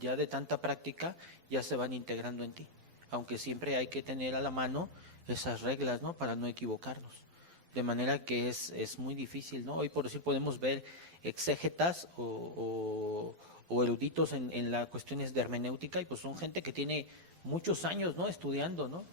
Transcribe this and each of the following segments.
ya de tanta práctica, ya se van integrando en ti. Aunque siempre hay que tener a la mano esas reglas, ¿no? Para no equivocarnos. De manera que es muy difícil, ¿no? Hoy por decir podemos ver exégetas o eruditos en las cuestiones de hermenéutica y pues son gente que tiene muchos años, ¿no? Estudiando, ¿no?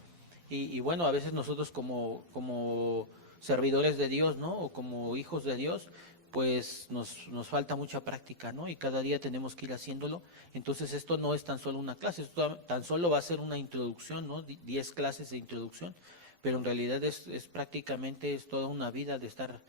Y bueno, a veces nosotros como servidores de Dios, ¿no? O como hijos de Dios, pues nos falta mucha práctica, ¿no? Y cada día tenemos que ir haciéndolo. Entonces esto no es tan solo una clase, esto tan solo va a ser una introducción, ¿no? 10 clases de introducción, pero en realidad es prácticamente es toda una vida de estar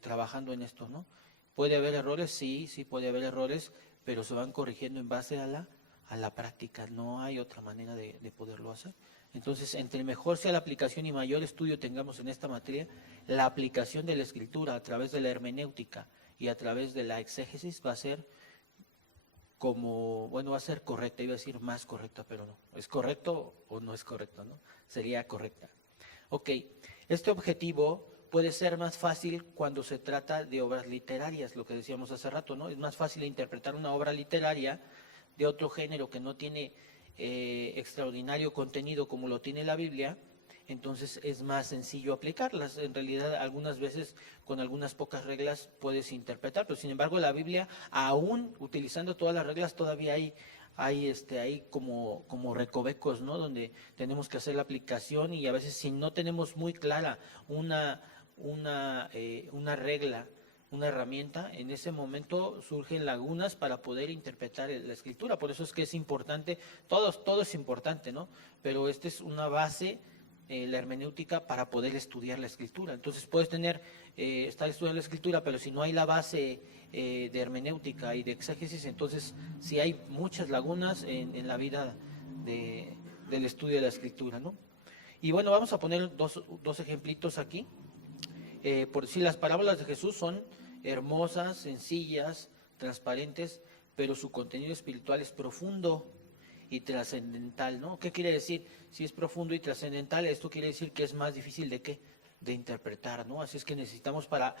trabajando en esto, ¿no? ¿Puede haber errores? Sí, sí puede haber errores, pero se van corrigiendo en base a la práctica, no hay otra manera de poderlo hacer. Entonces, entre mejor sea la aplicación y mayor estudio tengamos en esta materia, la aplicación de la escritura a través de la hermenéutica y a través de la exégesis va a ser como, bueno, va a ser correcta, iba a decir más correcta, pero no. ¿Es correcto o no es correcto, no? Sería correcta. Ok, este objetivo puede ser más fácil cuando se trata de obras literarias, lo que decíamos hace rato, ¿no? Es más fácil interpretar una obra literaria de otro género que no tiene extraordinario contenido como lo tiene la Biblia, entonces es más sencillo aplicarlas. En realidad, algunas veces con algunas pocas reglas puedes interpretar, pero sin embargo la Biblia, aún utilizando todas las reglas, todavía hay como recovecos, ¿no? Donde tenemos que hacer la aplicación y a veces si no tenemos muy clara una regla, una herramienta, en ese momento surgen lagunas para poder interpretar la escritura. Por eso es que es importante, todo es importante, ¿no? Pero esta es una base, la hermenéutica, para poder estudiar la escritura. Entonces puedes estar estudiando la escritura, pero si no hay la base de hermenéutica y de exégesis, entonces sí hay muchas lagunas en la vida del estudio de la escritura, ¿no? Y bueno, vamos a poner dos ejemplitos aquí. Por si las parábolas de Jesús son hermosas, sencillas, transparentes, pero su contenido espiritual es profundo y trascendental, ¿no? ¿Qué quiere decir? Si es profundo y trascendental, esto quiere decir que es más difícil de qué, de interpretar, ¿no? Así es que necesitamos para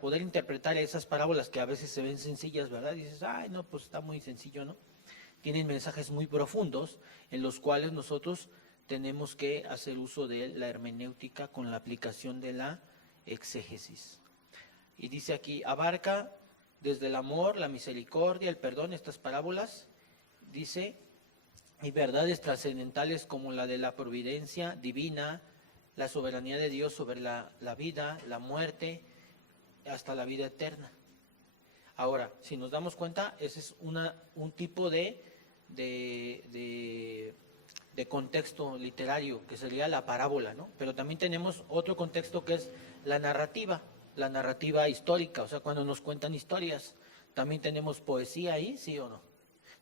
poder interpretar esas parábolas que a veces se ven sencillas, ¿verdad? Y dices, ay, no, pues está muy sencillo, ¿no? Tienen mensajes muy profundos en los cuales nosotros tenemos que hacer uso de la hermenéutica con la aplicación de la exégesis. Y dice aquí, abarca desde el amor, la misericordia, el perdón, estas parábolas, dice, y verdades trascendentales como la de la providencia divina, la soberanía de Dios sobre la vida, la muerte, hasta la vida eterna. Ahora, si nos damos cuenta, ese es un tipo de contexto literario, que sería la parábola, ¿no? Pero también tenemos otro contexto que es la narrativa histórica, o sea, cuando nos cuentan historias. También tenemos poesía ahí, ¿sí o no?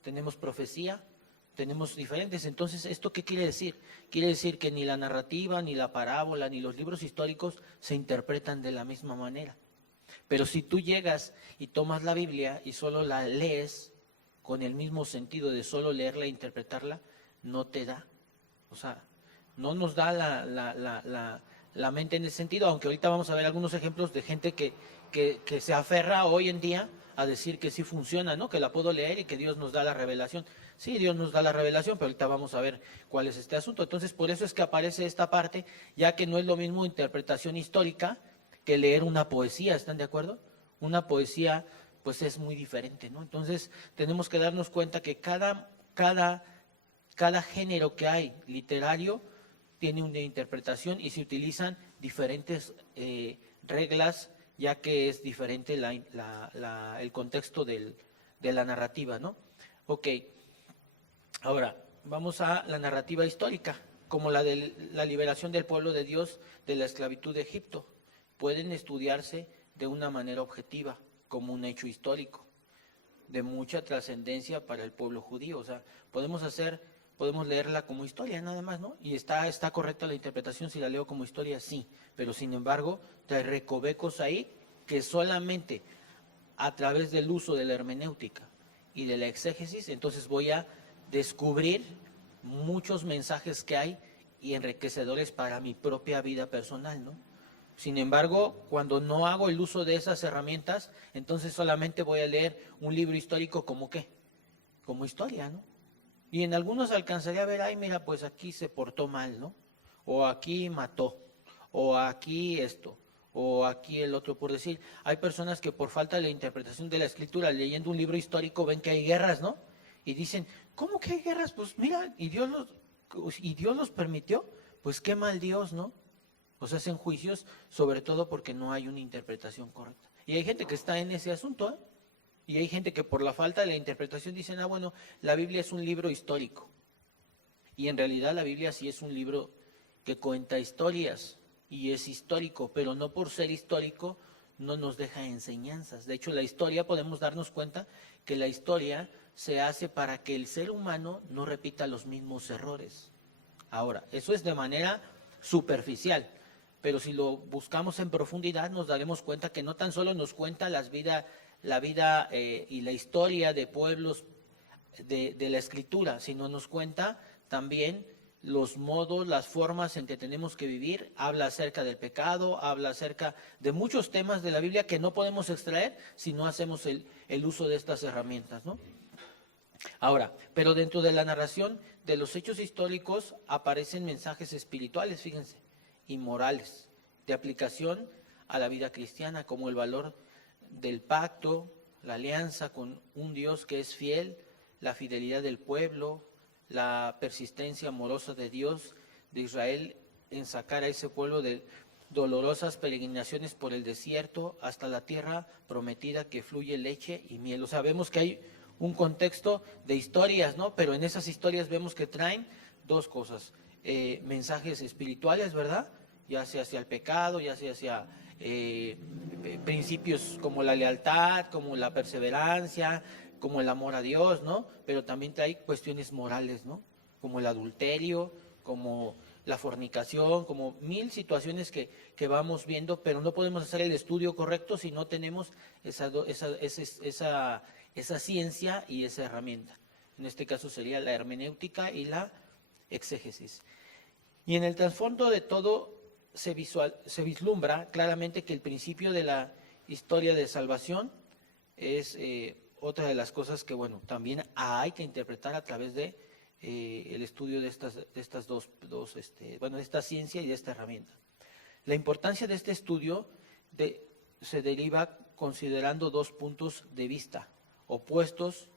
Tenemos profecía, tenemos diferentes. Entonces, ¿esto qué quiere decir? Quiere decir que ni la narrativa, ni la parábola, ni los libros históricos se interpretan de la misma manera. Pero si tú llegas y tomas la Biblia y solo la lees con el mismo sentido de solo leerla e interpretarla, no te da. O sea, no nos da la mente en ese sentido, aunque ahorita vamos a ver algunos ejemplos de gente que se aferra hoy en día a decir que sí funciona, ¿no? Que la puedo leer y que Dios nos da la revelación. Sí, Dios nos da la revelación, pero ahorita vamos a ver cuál es este asunto. Entonces, por eso es que aparece esta parte, ya que no es lo mismo interpretación histórica que leer una poesía, ¿están de acuerdo? Una poesía, pues es muy diferente, ¿no? Entonces, tenemos que darnos cuenta que cada género que hay literario tiene una interpretación y se utilizan diferentes reglas, ya que es diferente el contexto de la narrativa, ¿no? Ok, ahora vamos a la narrativa histórica, como la de la liberación del pueblo de Dios de la esclavitud de Egipto. Pueden estudiarse de una manera objetiva, como un hecho histórico, de mucha trascendencia para el pueblo judío. O sea, podemos leerla como historia nada más, ¿no? Y está correcta la interpretación si la leo como historia, sí. Pero sin embargo, trae recovecos ahí que solamente a través del uso de la hermenéutica y de la exégesis, entonces voy a descubrir muchos mensajes que hay y enriquecedores para mi propia vida personal, ¿no? Sin embargo, cuando no hago el uso de esas herramientas, entonces solamente voy a leer un libro histórico como ¿qué? como historia, ¿no? Y en algunos alcanzaría a ver, ay, mira, pues aquí se portó mal, ¿no? O aquí mató, o aquí esto, o aquí el otro, por decir. Hay personas que por falta de la interpretación de la escritura, leyendo un libro histórico, ven que hay guerras, ¿no? Y dicen, ¿cómo que hay guerras? Pues mira, y Dios los permitió, pues qué mal Dios, ¿no? O sea, hacen juicios, sobre todo porque no hay una interpretación correcta. Y hay gente que está en ese asunto, ¿eh? Y hay gente que por la falta de la interpretación dicen, ah, bueno, la Biblia es un libro histórico. Y en realidad la Biblia sí es un libro que cuenta historias y es histórico, pero no por ser histórico no nos deja enseñanzas. De hecho, la historia podemos darnos cuenta que la historia se hace para que el ser humano no repita los mismos errores. Ahora, eso es de manera superficial, pero si lo buscamos en profundidad nos daremos cuenta que no tan solo nos cuenta la vida y la historia de pueblos de la escritura, sino nos cuenta también los modos, las formas en que tenemos que vivir, habla acerca del pecado, habla acerca de muchos temas de la Biblia que no podemos extraer si no hacemos el uso de estas herramientas, ¿no? Ahora, pero dentro de la narración de los hechos históricos aparecen mensajes espirituales, fíjense, y morales, de aplicación a la vida cristiana, como el valor del pacto, la alianza con un Dios que es fiel, la fidelidad del pueblo, la persistencia amorosa de Dios, de Israel, en sacar a ese pueblo de dolorosas peregrinaciones por el desierto hasta la tierra prometida que fluye leche y miel. O sea, vemos que hay un contexto de historias, ¿no? Pero en esas historias vemos que traen dos cosas, mensajes espirituales, ¿verdad? Ya sea hacia el pecado, ya sea hacia principios como la lealtad, como la perseverancia, como el amor a Dios, ¿no? Pero también trae cuestiones morales, ¿no? Como el adulterio, como la fornicación, como mil situaciones que vamos viendo, pero no podemos hacer el estudio correcto si no tenemos esa ciencia y esa herramienta. En este caso sería la hermenéutica y la exégesis. Y en el trasfondo de todo se vislumbra claramente que el principio de la historia de salvación es otra de las cosas que, bueno, también hay que interpretar a través de el estudio de estas dos de esta ciencia y de esta herramienta. La importancia de este estudio se deriva considerando dos puntos de vista opuestos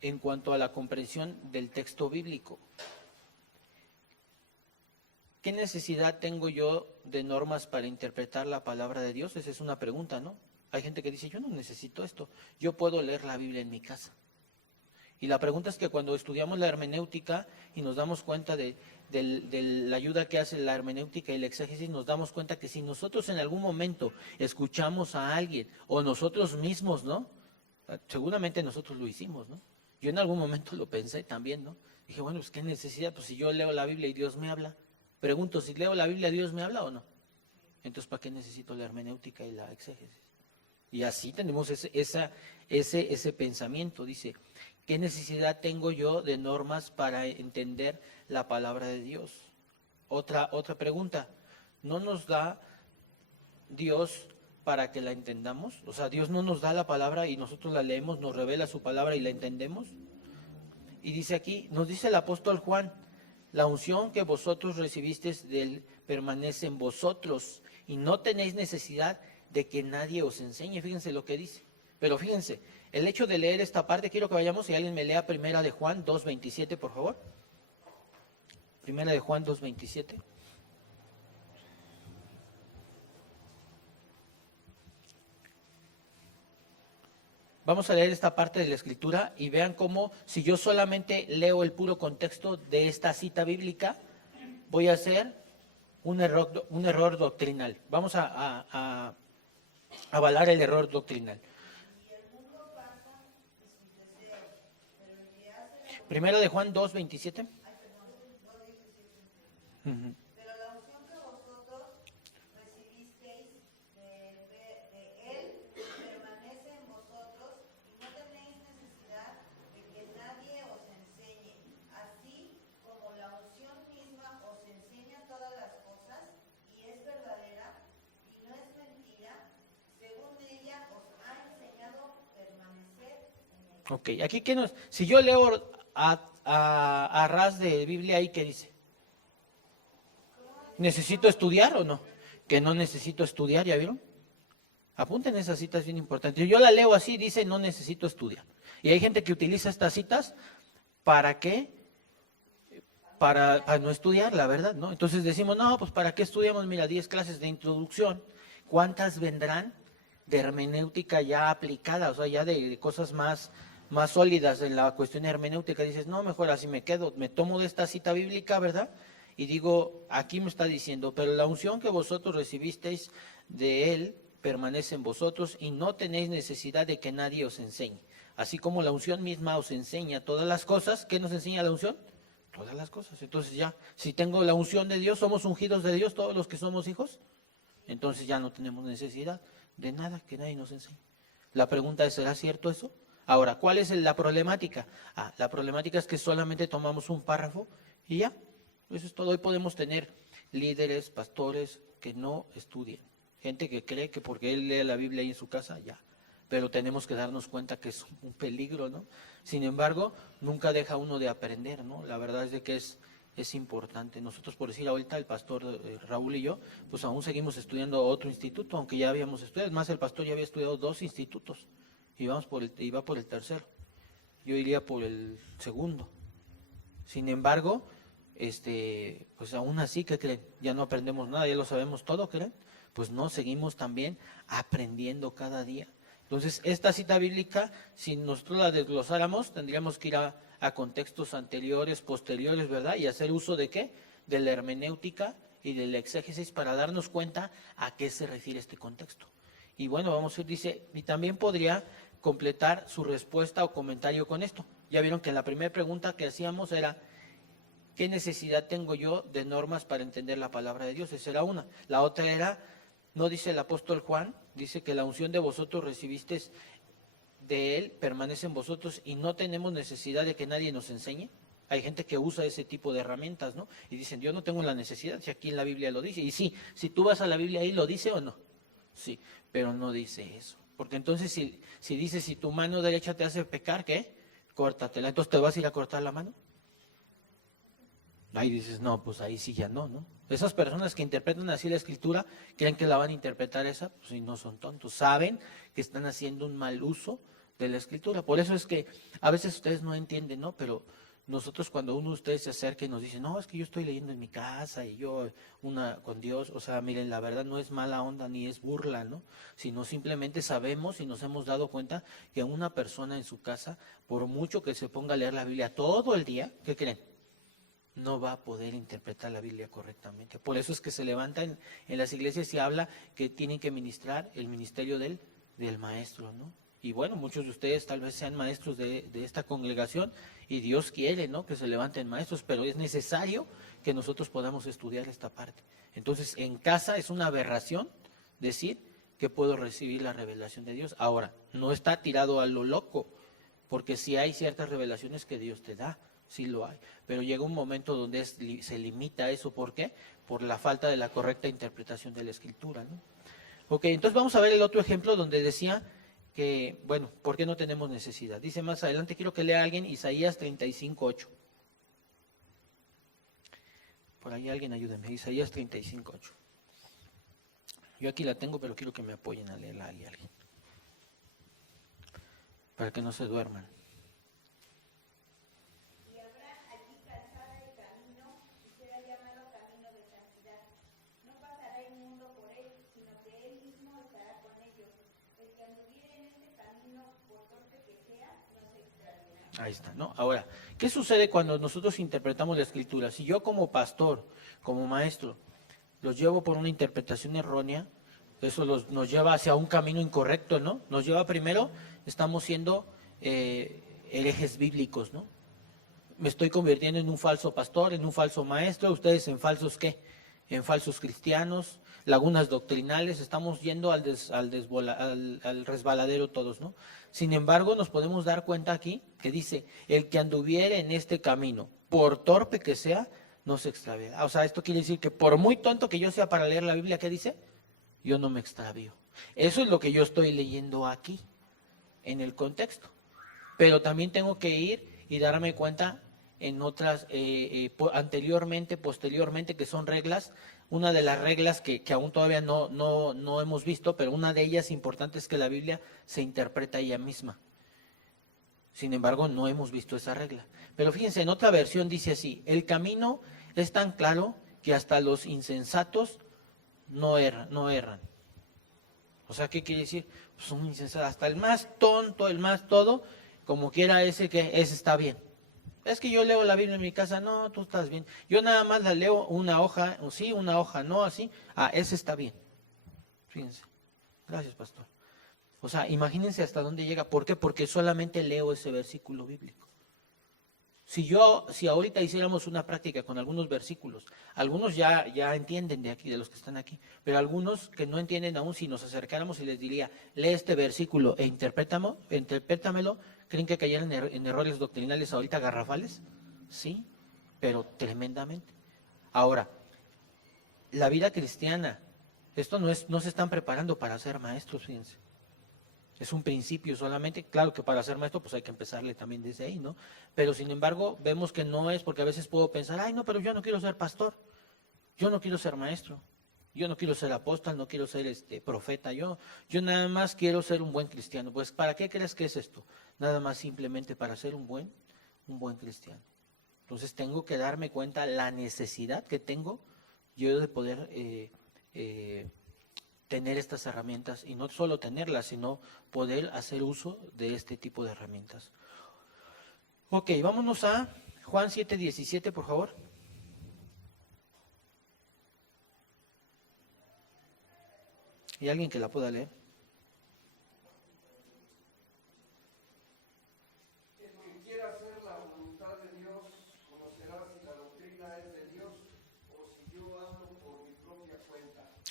en cuanto a la comprensión del texto bíblico. ¿Qué necesidad tengo yo de normas para interpretar la palabra de Dios? Esa es una pregunta, ¿no? Hay gente que dice, yo no necesito esto, yo puedo leer la Biblia en mi casa. Y la pregunta es que cuando estudiamos la hermenéutica y nos damos cuenta de la ayuda que hace la hermenéutica y la exégesis, nos damos cuenta que si nosotros en algún momento escuchamos a alguien o nosotros mismos, ¿no? Seguramente nosotros lo hicimos, ¿no? Yo en algún momento lo pensé también, ¿no? Dije, bueno, pues qué necesidad, pues si yo leo la Biblia y Dios me habla. Pregunto, si leo la Biblia, ¿Dios me habla o no? Entonces, ¿para qué necesito la hermenéutica y la exégesis? Y así tenemos ese pensamiento. Dice, ¿qué necesidad tengo yo de normas para entender la palabra de Dios? Otra pregunta, ¿no nos da Dios para que la entendamos? O sea, Dios no nos da la palabra y nosotros la leemos, nos revela su palabra y la entendemos. Y dice aquí, nos dice el apóstol Juan, la unción que vosotros recibisteis de él permanece en vosotros y no tenéis necesidad de que nadie os enseñe. Fíjense lo que dice. Pero fíjense, el hecho de leer esta parte, quiero que vayamos y alguien me lea Primera de Juan 2:27, por favor. Primera de Juan 2:27. Vamos a leer esta parte de la escritura y vean cómo si yo solamente leo el puro contexto de esta cita bíblica, voy a hacer un error doctrinal. Vamos a avalar el error doctrinal. Primero de Juan 2:27. Uh-huh. Ok, aquí que nos, si yo leo a ras de Biblia ahí, ¿qué dice? ¿Necesito estudiar o no? Que no necesito estudiar, ¿ya vieron? Apunten esas citas bien importantes. Yo la leo así, dice no necesito estudiar. Y hay gente que utiliza estas citas, ¿para qué? Para no estudiar, la verdad, ¿no? Entonces decimos, no, pues ¿para qué estudiamos? Mira, 10 clases de introducción. ¿Cuántas vendrán de hermenéutica ya aplicada? O sea, ya de cosas más sólidas en la cuestión hermenéutica. Dices, no, mejor así me quedo, me tomo de esta cita bíblica, ¿verdad? Y digo, aquí me está diciendo, pero la unción que vosotros recibisteis de él permanece en vosotros y no tenéis necesidad de que nadie os enseñe. Así como la unción misma os enseña todas las cosas, ¿qué nos enseña la unción? Todas las cosas. Entonces ya, si tengo la unción de Dios, somos ungidos de Dios todos los que somos hijos, entonces ya no tenemos necesidad de nada que nadie nos enseñe. La pregunta es, ¿será cierto eso? Ahora, ¿cuál es la problemática? La problemática es que solamente tomamos un párrafo y ya, eso es todo. Hoy podemos tener líderes, pastores que no estudian, gente que cree que porque él lee la Biblia ahí en su casa, ya. Pero tenemos que darnos cuenta que es un peligro, ¿no? Sin embargo, nunca deja uno de aprender, ¿no? La verdad es de que es importante. Nosotros, por decir ahorita, el pastor Raúl y yo, pues aún seguimos estudiando otro instituto, aunque ya habíamos estudiado. Es más, el pastor ya había estudiado 2 institutos y iba por el tercero. Yo iría por el segundo. Sin embargo, pues aún así, ¿qué creen? Ya no aprendemos nada, ya lo sabemos todo, ¿creen? Pues no, seguimos también aprendiendo cada día. Entonces, esta cita bíblica, si nosotros la desglosáramos, tendríamos que ir a contextos anteriores, posteriores, ¿verdad? Y hacer uso de ¿qué? De la hermenéutica y del exégesis para darnos cuenta a qué se refiere este contexto. Y bueno, vamos a ir, dice, y también podría completar su respuesta o comentario con esto. Ya vieron que la primera pregunta que hacíamos era, ¿qué necesidad tengo yo de normas para entender la palabra de Dios? Esa era una. La otra era, no dice el apóstol Juan, dice que la unción de vosotros recibisteis de él, permanece en vosotros y no tenemos necesidad de que nadie nos enseñe. Hay gente que usa ese tipo de herramientas, ¿no? Y dicen, yo no tengo la necesidad, si aquí en la Biblia lo dice. Y sí, si tú vas a la Biblia ahí, ¿lo dice o no? Sí, pero no dice eso. Porque entonces si dice, si tu mano derecha te hace pecar, ¿qué? Córtatela. Entonces, ¿te vas a ir a cortar la mano? Ahí dices, no, pues ahí sí ya no, ¿no? Esas personas que interpretan así la escritura, creen que la van a interpretar esa, pues si no son tontos, saben que están haciendo un mal uso de la escritura. Por eso es que a veces ustedes no entienden, ¿no? Pero nosotros cuando uno de ustedes se acerca y nos dice, no, es que yo estoy leyendo en mi casa y yo con Dios, o sea, miren, la verdad no es mala onda ni es burla, ¿no? Sino simplemente sabemos y nos hemos dado cuenta que una persona en su casa, por mucho que se ponga a leer la Biblia todo el día, ¿qué creen? No va a poder interpretar la Biblia correctamente. Por eso es que se levanta en las iglesias y habla que tienen que ministrar el ministerio del maestro, ¿no? Y bueno, muchos de ustedes tal vez sean maestros de esta congregación y Dios quiere, ¿no? Que se levanten maestros, pero es necesario que nosotros podamos estudiar esta parte. Entonces, en casa es una aberración decir que puedo recibir la revelación de Dios. Ahora, no está tirado a lo loco, porque sí hay ciertas revelaciones que Dios te da. Sí lo hay, pero llega un momento donde se limita eso. ¿Por qué? Por la falta de la correcta interpretación de la escritura, ¿no? Ok, entonces vamos a ver el otro ejemplo donde decía que, bueno, ¿por qué no tenemos necesidad? Dice más adelante, quiero que lea alguien Isaías 35:8. Por ahí alguien ayúdeme, Isaías 35:8. Yo aquí la tengo, pero quiero que me apoyen a leerla ahí alguien, para que no se duerman. Ahí está, ¿no? Ahora, ¿qué sucede cuando nosotros interpretamos la escritura? Si yo como pastor, como maestro, los llevo por una interpretación errónea, eso nos lleva hacia un camino incorrecto, ¿no? Nos lleva primero, estamos siendo herejes bíblicos, ¿no? Me estoy convirtiendo en un falso pastor, en un falso maestro, ustedes en falsos ¿qué? En falsos cristianos, lagunas doctrinales, estamos yendo al resbaladero todos, ¿no? Sin embargo, nos podemos dar cuenta aquí que dice, el que anduviere en este camino, por torpe que sea, no se extraviará. O sea, esto quiere decir que por muy tonto que yo sea para leer la Biblia, ¿qué dice? Yo no me extravío. Eso es lo que yo estoy leyendo aquí, en el contexto. pero también tengo que ir y darme cuenta en otras, anteriormente, posteriormente, que son reglas. Una de las reglas que aún todavía no hemos visto, pero una de ellas importante es que la Biblia se interpreta ella misma. Sin embargo, no hemos visto esa regla. Pero fíjense, en otra versión dice así: el camino es tan claro que hasta los insensatos no erran. O sea, ¿qué quiere decir? Pues un insensato, hasta el más tonto, el más todo, como quiera ese está bien. Es que yo leo la Biblia en mi casa, no, tú estás bien. Yo nada más la leo una hoja, sí, una hoja, no, así. Ese está bien. Fíjense. Gracias, pastor. O sea, imagínense hasta dónde llega. ¿Por qué? Porque solamente leo ese versículo bíblico. Si ahorita hiciéramos una práctica con algunos versículos, algunos ya entienden de aquí, de los que están aquí, pero algunos que no entienden aún, si nos acercáramos y les diría, lee este versículo e interprétamelo, ¿creen que cayeran en errores doctrinales ahorita garrafales? Sí, pero tremendamente. Ahora, la vida cristiana, esto no se están preparando para ser maestros, fíjense. Es un principio solamente, claro que para ser maestro pues hay que empezarle también desde ahí, ¿no? Pero sin embargo vemos que no es, porque a veces puedo pensar, ay no, pero yo no quiero ser pastor, yo no quiero ser maestro, yo no quiero ser apóstol, no quiero ser profeta, yo nada más quiero ser un buen cristiano. Pues ¿para qué crees que es esto? Nada más simplemente para ser un buen cristiano. Entonces tengo que darme cuenta la necesidad que tengo yo de poder tener estas herramientas, y no solo tenerlas, sino poder hacer uso de este tipo de herramientas. Ok, vámonos a Juan 7:17, por favor. ¿Y alguien que la pueda leer?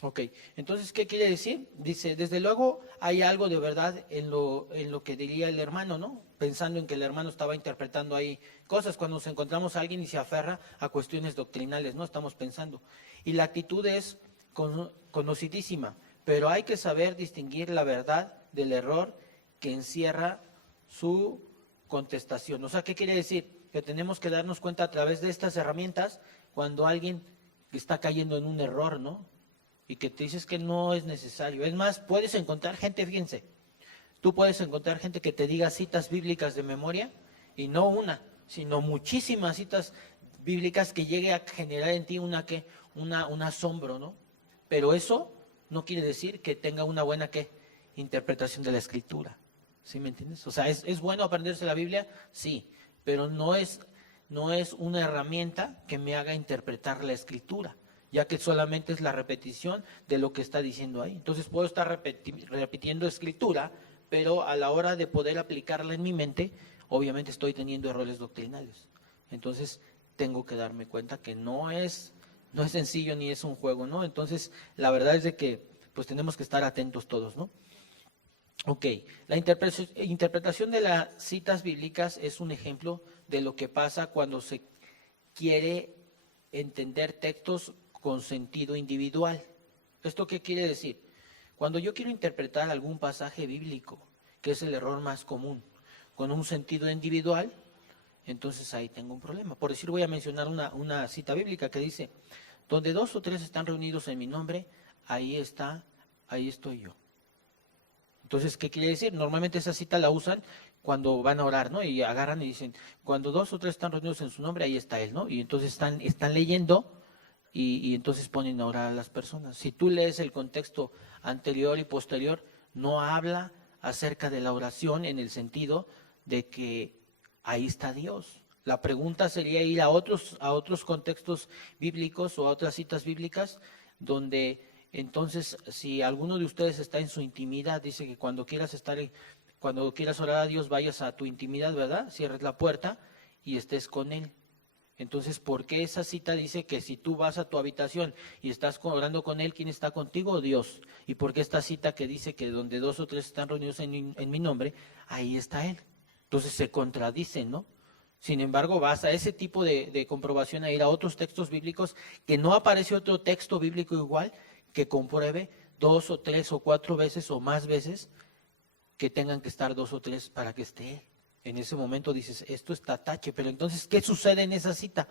Ok, entonces, ¿qué quiere decir? Dice, desde luego hay algo de verdad en lo que diría el hermano, ¿no? Pensando en que el hermano estaba interpretando ahí cosas. Cuando nos encontramos a alguien y se aferra a cuestiones doctrinales, ¿no? Estamos pensando. Y la actitud es conocidísima, pero hay que saber distinguir la verdad del error que encierra su contestación. O sea, ¿qué quiere decir? Que tenemos que darnos cuenta a través de estas herramientas cuando alguien está cayendo en un error, ¿no? Y que te dices que no es necesario. Es más, puedes encontrar gente, fíjense, tú puedes encontrar gente que te diga citas bíblicas de memoria, y no una, sino muchísimas citas bíblicas que llegue a generar en ti un asombro, ¿no? Pero eso no quiere decir que tenga una buena interpretación de la escritura. ¿Sí me entiendes? O sea, ¿es bueno aprenderse la Biblia? Sí, pero no es una herramienta que me haga interpretar la escritura, ya que solamente es la repetición de lo que está diciendo ahí. Entonces puedo estar repitiendo escritura, pero a la hora de poder aplicarla en mi mente, obviamente estoy teniendo errores doctrinales. Entonces tengo que darme cuenta que no es sencillo ni es un juego, ¿no? Entonces la verdad es de que pues tenemos que estar atentos todos, ¿no? Ok, la interpretación de las citas bíblicas es un ejemplo de lo que pasa cuando se quiere entender textos con sentido individual. ¿Esto qué quiere decir? Cuando yo quiero interpretar algún pasaje bíblico, que es el error más común, con un sentido individual, entonces ahí tengo un problema. Por decir, voy a mencionar una cita bíblica que dice, donde 2 o 3 están reunidos en mi nombre, ahí estoy yo. Entonces, ¿qué quiere decir? Normalmente esa cita la usan cuando van a orar, ¿no? Y agarran y dicen, cuando 2 o 3 están reunidos en su nombre, ahí está Él, ¿no? Y entonces están leyendo y entonces ponen a orar a las personas. Si tú lees el contexto anterior y posterior, no habla acerca de la oración en el sentido de que ahí está Dios. La pregunta sería ir a otros contextos bíblicos o a otras citas bíblicas donde entonces, si alguno de ustedes está en su intimidad, dice que cuando quieras orar a Dios, vayas a tu intimidad, ¿verdad? Cierres la puerta y estés con Él. Entonces, ¿por qué esa cita dice que si tú vas a tu habitación y estás orando con Él, quién está contigo? Dios. ¿Y por qué esta cita que dice que donde 2 o 3 están reunidos en mi nombre, ahí está Él? Entonces se contradicen, ¿no? Sin embargo, vas a ese tipo de comprobación a ir a otros textos bíblicos que no aparece otro texto bíblico igual que compruebe 2 o 3 o 4 veces o más veces que tengan que estar 2 o 3 para que esté Él. En ese momento dices, esto está tache, pero entonces, ¿qué sucede en esa cita?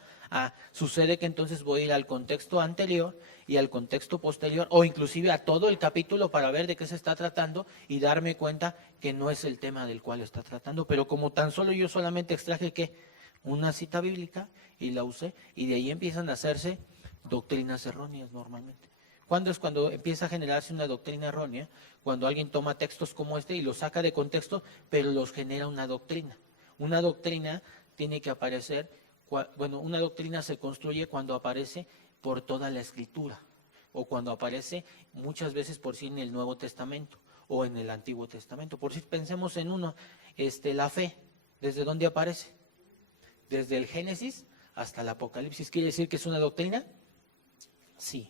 Sucede que entonces voy a ir al contexto anterior y al contexto posterior, o inclusive a todo el capítulo para ver de qué se está tratando y darme cuenta que no es el tema del cual está tratando. Pero como tan solo yo solamente extraje que una cita bíblica y la usé, y de ahí empiezan a hacerse doctrinas erróneas normalmente. ¿Cuándo es cuando empieza a generarse una doctrina errónea? Cuando alguien toma textos como este y los saca de contexto, pero los genera una doctrina. Una doctrina tiene que aparecer, una doctrina se construye cuando aparece por toda la Escritura, o cuando aparece muchas veces por sí en el Nuevo Testamento o en el Antiguo Testamento. Por si pensemos en uno, la fe, ¿desde dónde aparece? Desde el Génesis hasta el Apocalipsis. ¿Quiere decir que es una doctrina? Sí.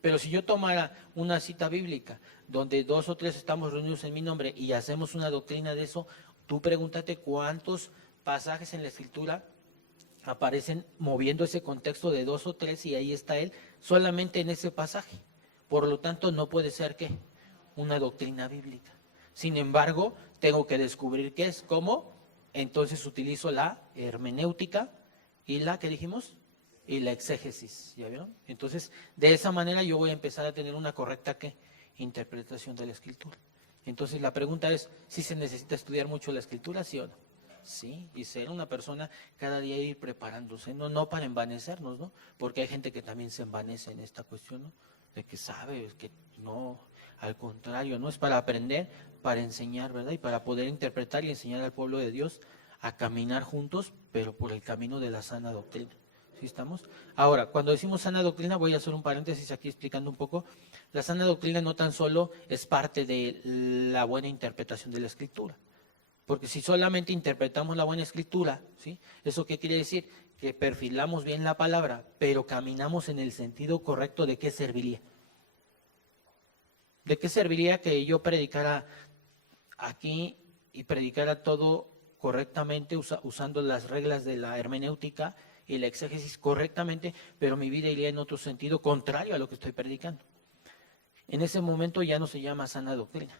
Pero si yo tomara una cita bíblica donde 2 o 3 estamos reunidos en mi nombre y hacemos una doctrina de eso, tú pregúntate cuántos pasajes en la Escritura aparecen moviendo ese contexto de 2 o 3 y ahí está él solamente en ese pasaje. Por lo tanto, no puede ser ¿qué? Una doctrina bíblica. Sin embargo, tengo que descubrir qué es, cómo. Entonces utilizo la hermenéutica y la, ¿qué dijimos? Y la exégesis, ¿ya vieron? Entonces, de esa manera yo voy a empezar a tener una correcta ¿qué? Interpretación de la Escritura. Entonces, la pregunta es, ¿si se necesita estudiar mucho la Escritura, sí o no? Sí, y ser una persona cada día ir preparándose, no para envanecernos, ¿no? Porque hay gente que también se envanece en esta cuestión, ¿no? De que sabe, que no, al contrario, no es para aprender, para enseñar, ¿verdad? Y para poder interpretar y enseñar al pueblo de Dios a caminar juntos, pero por el camino de la sana doctrina. ¿Sí estamos? Ahora, cuando decimos sana doctrina, voy a hacer un paréntesis aquí explicando un poco. La sana doctrina no tan solo es parte de la buena interpretación de la Escritura, porque si solamente interpretamos la buena Escritura, ¿sí? ¿Eso qué quiere decir? Que perfilamos bien la palabra, pero caminamos en el sentido correcto. ¿De qué serviría? ¿De qué serviría que yo predicara aquí y predicara todo correctamente usando las reglas de la hermenéutica y la exégesis correctamente, pero mi vida iría en otro sentido contrario a lo que estoy predicando? En ese momento ya no se llama sana doctrina,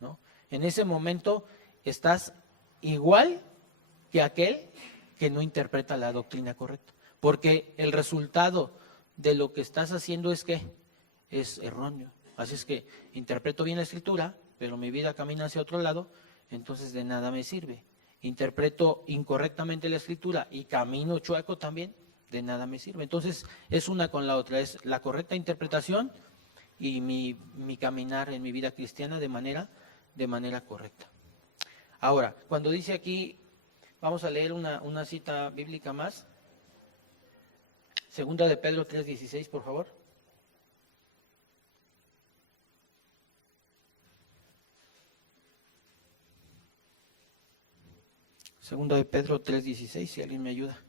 ¿no? En ese momento estás igual que aquel que no interpreta la doctrina correcta, porque el resultado de lo que estás haciendo es que es erróneo. Así es que interpreto bien la Escritura, pero mi vida camina hacia otro lado, entonces de nada me sirve. Interpreto incorrectamente la Escritura y camino chueco también, de nada me sirve. Entonces es una con la otra, es la correcta interpretación y mi caminar en mi vida cristiana de manera correcta. Ahora, cuando dice aquí, vamos a leer una cita bíblica más. Segunda de Pedro 3:16, por favor. Segunda de Pedro 3:16, si alguien me ayuda.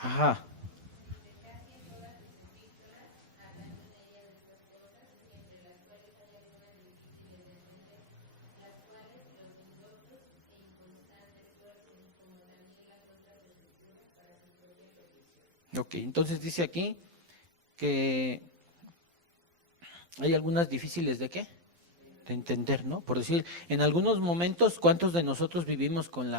Ajá. Ok, entonces dice aquí que hay algunas difíciles de qué? De entender, ¿no? Por decir, en algunos momentos, ¿cuántos de nosotros vivimos con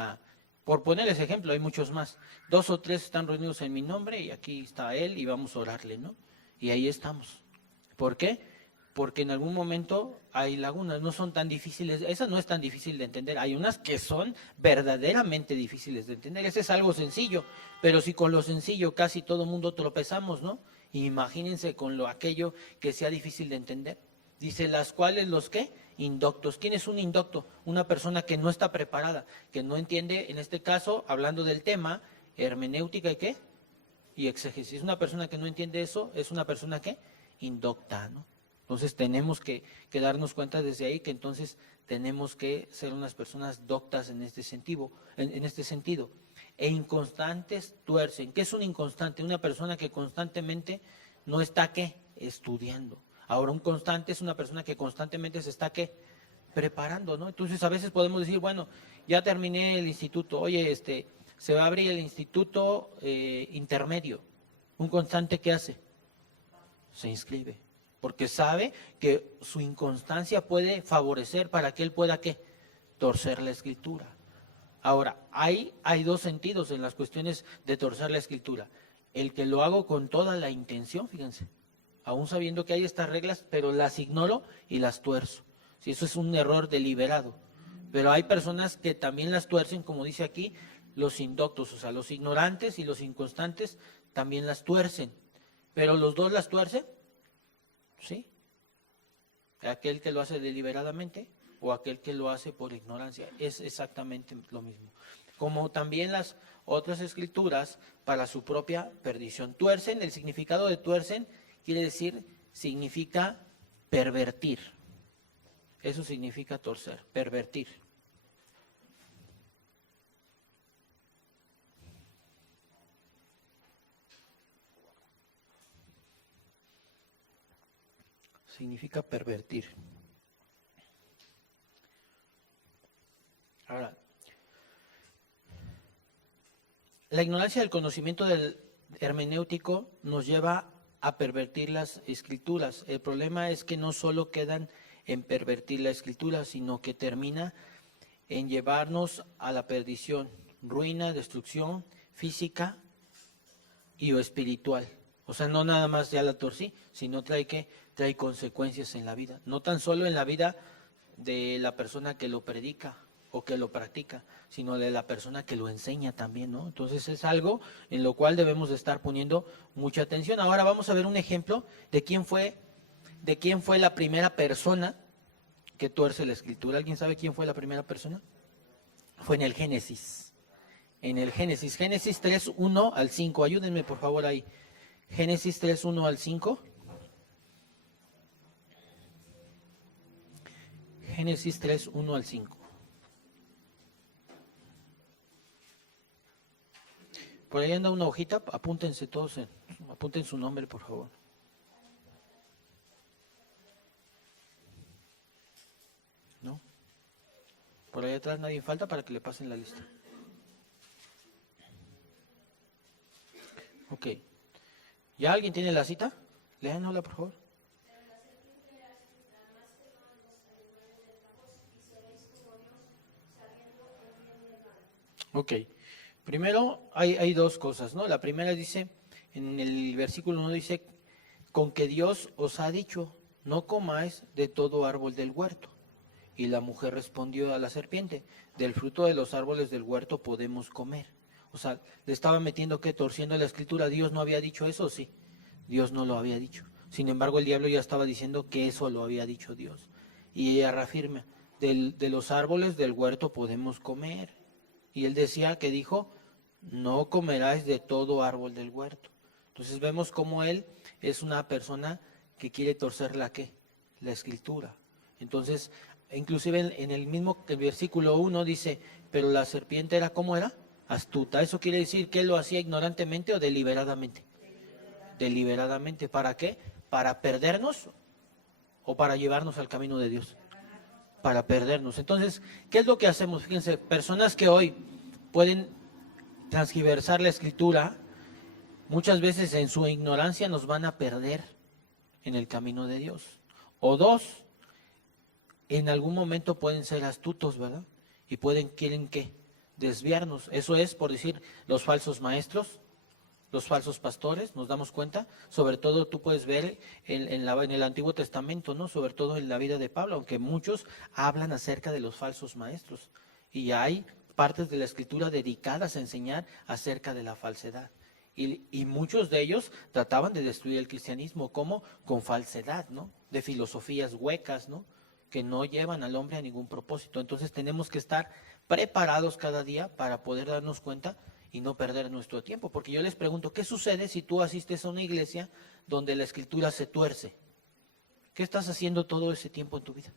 por poner ese ejemplo, hay muchos más, 2 o 3 están reunidos en mi nombre y aquí está él y vamos a orarle, ¿no? Y ahí estamos. ¿Por qué? Porque en algún momento hay lagunas, no son tan difíciles, esa no es tan difícil de entender, hay unas que son verdaderamente difíciles de entender, ese es algo sencillo, pero si con lo sencillo casi todo mundo tropezamos, ¿no? Imagínense con aquello que sea difícil de entender. Dice, las cuales los ¿qué? Indoctos. ¿Quién es un indocto? Una persona que no está preparada, que no entiende, en este caso, hablando del tema, hermenéutica y ¿qué? Y exégesis. Una persona que no entiende eso es una persona ¿qué? Indocta, ¿no? Entonces tenemos que darnos cuenta desde ahí que entonces tenemos que ser unas personas doctas en este sentido, en este sentido. E inconstantes tuercen. ¿Qué es un inconstante? Una persona que constantemente no está ¿qué? Estudiando. Ahora, un constante es una persona que constantemente se está ¿qué? Preparando, ¿no? Entonces a veces podemos decir, bueno, ya terminé el instituto, oye, se va a abrir el instituto intermedio. Un constante, ¿qué hace? Se inscribe, porque sabe que su inconstancia puede favorecer para que él pueda, ¿qué? Torcer la escritura. Ahora, hay dos sentidos en las cuestiones de torcer la escritura. El que lo hago con toda la intención, fíjense, aún sabiendo que hay estas reglas, pero las ignoro y las tuerzo. Si eso es un error deliberado. Pero hay personas que también las tuercen, como dice aquí, los indoctos, o sea, los ignorantes y los inconstantes también las tuercen. Pero los dos las tuercen, ¿sí? Aquel que lo hace deliberadamente o aquel que lo hace por ignorancia. Es exactamente lo mismo. Como también las otras escrituras para su propia perdición. Tuercen, el significado de tuercen quiere decir, significa pervertir. Eso significa torcer, pervertir. Significa pervertir. Ahora, la ignorancia del conocimiento del hermenéutico nos lleva a pervertir las escrituras. El problema es que no solo quedan en pervertir la escritura, sino que termina en llevarnos a la perdición, ruina, destrucción física y o espiritual. O sea, no nada más ya la torcí, sino trae consecuencias en la vida. No tan solo en la vida de la persona que lo predica o que lo practica, sino de la persona que lo enseña también, ¿no? Entonces es algo en lo cual debemos de estar poniendo mucha atención. Ahora vamos a ver un ejemplo de quién fue la primera persona que tuerce la escritura. ¿Alguien sabe quién fue la primera persona? Fue en el Génesis. En el Génesis. Génesis 3, 1 al 5. Ayúdenme por favor ahí. Génesis 3, 1 al 5. Génesis 3, 1 al 5. Por ahí anda una hojita, apúntense todos, apunten su nombre por favor. ¿No? Por ahí atrás nadie falta para que le pasen la lista. Ok. ¿Ya alguien tiene la cita? Léanosla por favor. Ok. Primero hay dos cosas, ¿no? La primera dice, en el versículo 1 dice, con que Dios os ha dicho, no comáis de todo árbol del huerto. Y la mujer respondió a la serpiente, del fruto de los árboles del huerto podemos comer. O sea, le estaba metiendo que torciendo la escritura, Dios no había dicho eso, sí. Dios no lo había dicho. Sin embargo, el diablo ya estaba diciendo que eso lo había dicho Dios. Y ella reafirma, de los árboles del huerto podemos comer. Y él decía que dijo, no comerás de todo árbol del huerto. Entonces vemos cómo él es una persona que quiere torcer la escritura. Entonces, inclusive en el mismo versículo 1 dice, pero la serpiente era, ¿cómo era? Astuta. Eso quiere decir que él lo hacía ignorantemente o deliberadamente. Deliberadamente. ¿Para qué? Para perdernos o para llevarnos al camino de Dios. Para perdernos. Entonces, ¿qué es lo que hacemos? Fíjense, personas que hoy pueden transgiversar la escritura, muchas veces en su ignorancia nos van a perder en el camino de Dios. O dos, en algún momento pueden ser astutos, ¿verdad? Y quieren ¿qué? Desviarnos. Eso es, por decir, los falsos maestros, los falsos pastores, nos damos cuenta. Sobre todo tú puedes ver en el Antiguo Testamento, ¿no? Sobre todo en la vida de Pablo, aunque muchos hablan acerca de los falsos maestros. Y hay partes de la escritura dedicadas a enseñar acerca de la falsedad. Y muchos de ellos trataban de destruir el cristianismo, como con falsedad, ¿no? De filosofías huecas, ¿no? Que no llevan al hombre a ningún propósito. Entonces tenemos que estar preparados cada día para poder darnos cuenta y no perder nuestro tiempo. Porque yo les pregunto, ¿qué sucede si tú asistes a una iglesia donde la escritura se tuerce? ¿Qué estás haciendo todo ese tiempo en tu vida?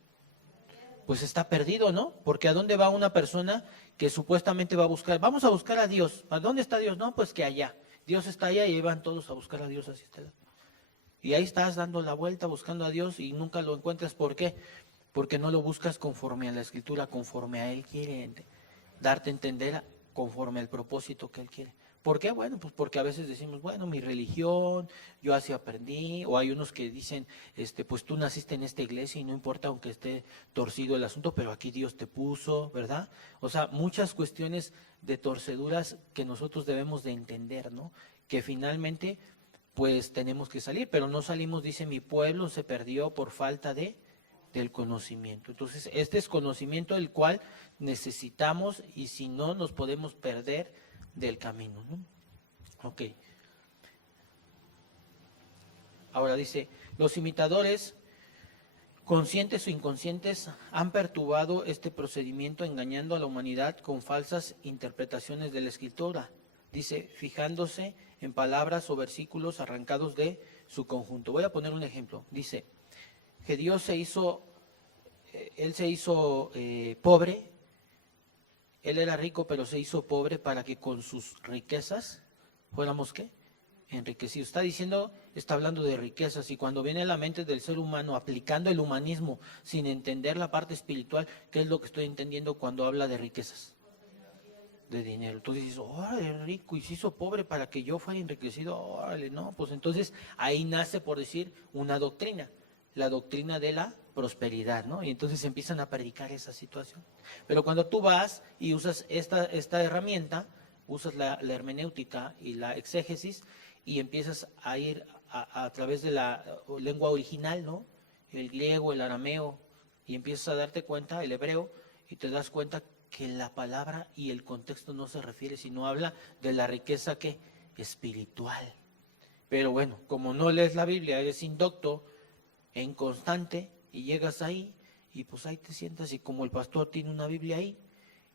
Pues está perdido, ¿no? Porque ¿a dónde va una persona que supuestamente va a buscar? Vamos a buscar a Dios. ¿A dónde está Dios? No, pues que allá. Dios está allá y ahí van todos a buscar a Dios hacia este lado. Y ahí estás dando la vuelta buscando a Dios y nunca lo encuentras. ¿Por qué? Porque no lo buscas conforme a la escritura, conforme a Él quiere darte a entender conforme al propósito que Él quiere. ¿Por qué? Bueno, pues porque a veces decimos, bueno, mi religión, yo así aprendí, o hay unos que dicen, pues tú naciste en esta iglesia y no importa aunque esté torcido el asunto, pero aquí Dios te puso, ¿verdad? O sea, muchas cuestiones de torceduras que nosotros debemos de entender, ¿no? Que finalmente, pues tenemos que salir, pero no salimos, dice, mi pueblo se perdió por falta del conocimiento. Entonces, este es conocimiento el cual necesitamos y si no nos podemos perder del camino, ¿no? Ok. Ahora dice, los imitadores, conscientes o inconscientes, han perturbado este procedimiento engañando a la humanidad con falsas interpretaciones de la Escritura. Dice, fijándose en palabras o versículos arrancados de su conjunto. Voy a poner un ejemplo. Dice que Dios Él se hizo pobre. Él era rico, pero se hizo pobre para que con sus riquezas fuéramos, ¿qué? Enriquecidos. Está hablando de riquezas, y cuando viene a la mente del ser humano aplicando el humanismo sin entender la parte espiritual, ¿qué es lo que estoy entendiendo cuando habla de riquezas? De dinero. Entonces dices, órale, rico, y se hizo pobre para que yo fuera enriquecido, órale, no, pues entonces ahí nace, por decir, una doctrina, la doctrina de la prosperidad, ¿no? Y entonces empiezan a predicar esa situación. Pero cuando tú vas y usas esta herramienta, usas la hermenéutica y la exégesis, y empiezas a ir a través de la lengua original, ¿no? El griego, el arameo, y empiezas a darte cuenta, el hebreo, y te das cuenta que la palabra y el contexto no se refiere, sino habla de la riqueza que espiritual. Pero bueno, como no lees la Biblia, eres indocto e inconstante, y llegas ahí, y pues ahí te sientas, y como el pastor tiene una Biblia ahí,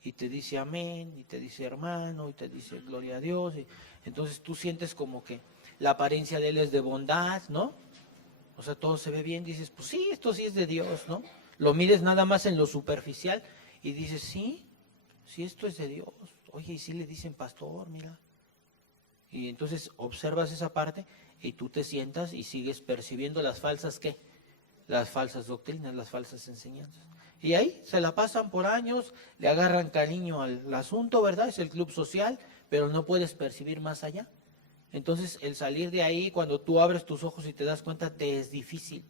y te dice amén, y te dice hermano, y te dice gloria a Dios, y entonces tú sientes como que la apariencia de él es de bondad, ¿no? O sea, todo se ve bien, dices, pues sí, esto sí es de Dios, ¿no? Lo mires nada más en lo superficial, y dices, sí, esto es de Dios. Oye, y sí le dicen pastor, mira. Y entonces observas esa parte, y tú te sientas y sigues percibiendo las falsas, ¿qué? Las falsas doctrinas, las falsas enseñanzas. Y ahí se la pasan por años, le agarran cariño al asunto, ¿verdad? Es el club social, pero no puedes percibir más allá. Entonces, el salir de ahí, cuando tú abres tus ojos y te das cuenta, te es difícil.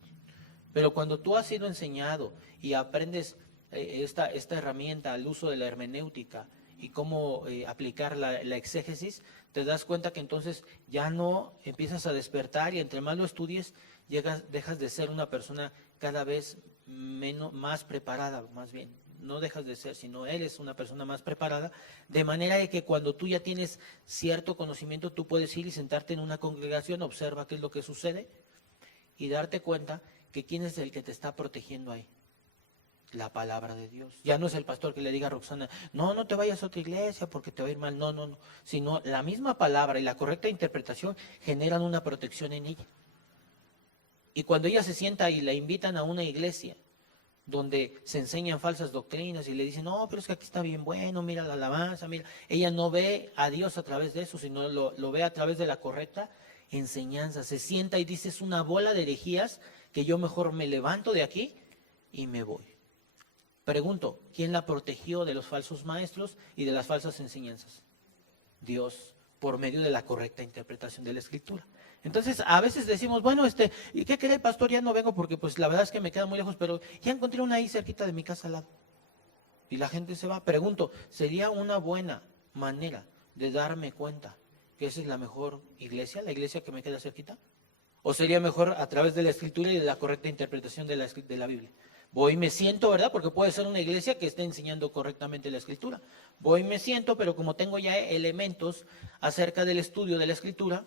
Pero cuando tú has sido enseñado y aprendes esta herramienta, el uso de la hermenéutica y cómo aplicar la exégesis, te das cuenta que entonces ya no empiezas a despertar, y entre más lo estudies, dejas de ser una persona cada vez más preparada, más bien. No dejas de ser, sino eres una persona más preparada, de manera de que cuando tú ya tienes cierto conocimiento, tú puedes ir y sentarte en una congregación, observa qué es lo que sucede y darte cuenta que quién es el que te está protegiendo ahí. La palabra de Dios. Ya no es el pastor que le diga a Roxana, no te vayas a otra iglesia porque te va a ir mal. No. Sino la misma palabra y la correcta interpretación generan una protección en ella. Y cuando ella se sienta y la invitan a una iglesia donde se enseñan falsas doctrinas y le dicen, no, pero es que aquí está bien bueno, mira la alabanza, mira. Ella no ve a Dios a través de eso, sino lo ve a través de la correcta enseñanza. Se sienta y dice, es una bola de herejías que yo mejor me levanto de aquí y me voy. Pregunto, ¿quién la protegió de los falsos maestros y de las falsas enseñanzas? Dios, por medio de la correcta interpretación de la Escritura. Entonces, a veces decimos, bueno, ¿y qué cree, pastor? Ya no vengo porque pues la verdad es que me queda muy lejos, pero ya encontré una ahí cerquita de mi casa al lado. Y la gente se va. Pregunto, ¿sería una buena manera de darme cuenta que esa es la mejor iglesia, la iglesia que me queda cerquita? ¿O sería mejor a través de la Escritura y de la correcta interpretación de la Biblia? Voy y me siento, ¿verdad? Porque puede ser una iglesia que esté enseñando correctamente la Escritura. Voy y me siento, pero como tengo ya elementos acerca del estudio de la Escritura,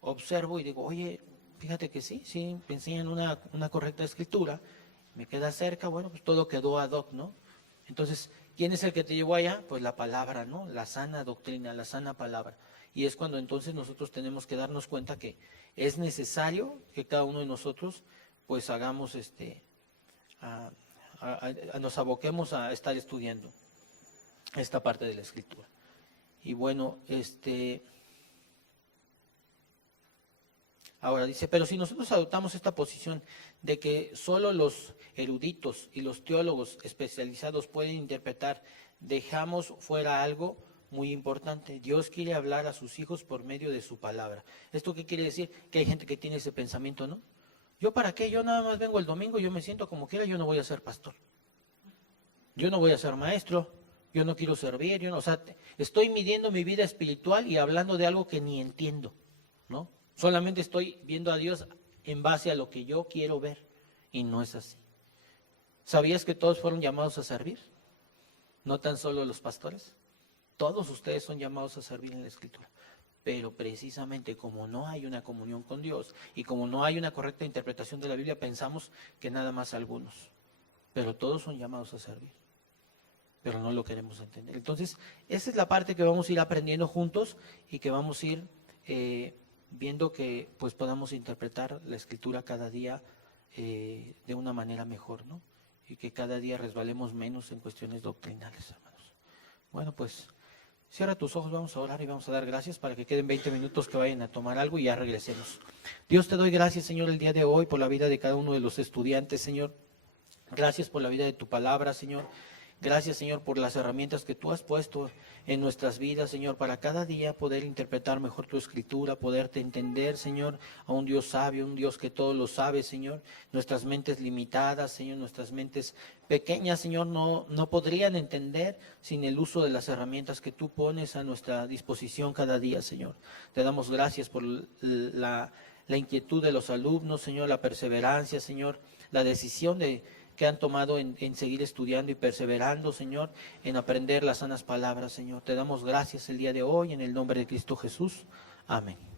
observo y digo, oye, fíjate que sí, me enseñan una correcta Escritura, me queda cerca, bueno, pues todo quedó ad hoc, ¿no? Entonces, ¿quién es el que te llevó allá? Pues la palabra, ¿no? La sana doctrina, la sana palabra. Y es cuando entonces nosotros tenemos que darnos cuenta que es necesario que cada uno de nosotros pues hagamos nos aboquemos a estar estudiando esta parte de la Escritura. Y bueno, ahora dice, pero si nosotros adoptamos esta posición de que solo los eruditos y los teólogos especializados pueden interpretar, dejamos fuera algo muy importante. Dios quiere hablar a sus hijos por medio de su palabra. ¿Esto qué quiere decir? Que hay gente que tiene ese pensamiento, ¿no? ¿Yo para qué? Yo nada más vengo el domingo, yo me siento como quiera, yo no voy a ser pastor. Yo no voy a ser maestro, yo no quiero servir, o sea, estoy midiendo mi vida espiritual y hablando de algo que ni entiendo, ¿no? Solamente estoy viendo a Dios en base a lo que yo quiero ver y no es así. ¿Sabías que todos fueron llamados a servir? No tan solo los pastores. Todos ustedes son llamados a servir en la Escritura. Pero precisamente como no hay una comunión con Dios y como no hay una correcta interpretación de la Biblia, pensamos que nada más algunos. Pero todos son llamados a servir. Pero no lo queremos entender. Entonces, esa es la parte que vamos a ir aprendiendo juntos y que vamos a ir viendo que pues podamos interpretar la Escritura cada día de una manera mejor, ¿no? Y que cada día resbalemos menos en cuestiones doctrinales, hermanos. Bueno, pues cierra tus ojos, vamos a orar y vamos a dar gracias para que queden 20 minutos que vayan a tomar algo y ya regresemos. Dios, te doy gracias, Señor, el día de hoy por la vida de cada uno de los estudiantes, Señor. Gracias por la vida de tu palabra, Señor. Gracias, Señor, por las herramientas que tú has puesto en nuestras vidas, Señor, para cada día poder interpretar mejor tu Escritura, poderte entender, Señor, a un Dios sabio, un Dios que todo lo sabe, Señor. Nuestras mentes limitadas, Señor, nuestras mentes pequeñas, Señor, no podrían entender sin el uso de las herramientas que tú pones a nuestra disposición cada día, Señor. Te damos gracias por la inquietud de los alumnos, Señor, la perseverancia, Señor, la decisión que han tomado en seguir estudiando y perseverando, Señor, en aprender las sanas palabras, Señor. Te damos gracias el día de hoy en el nombre de Cristo Jesús. Amén.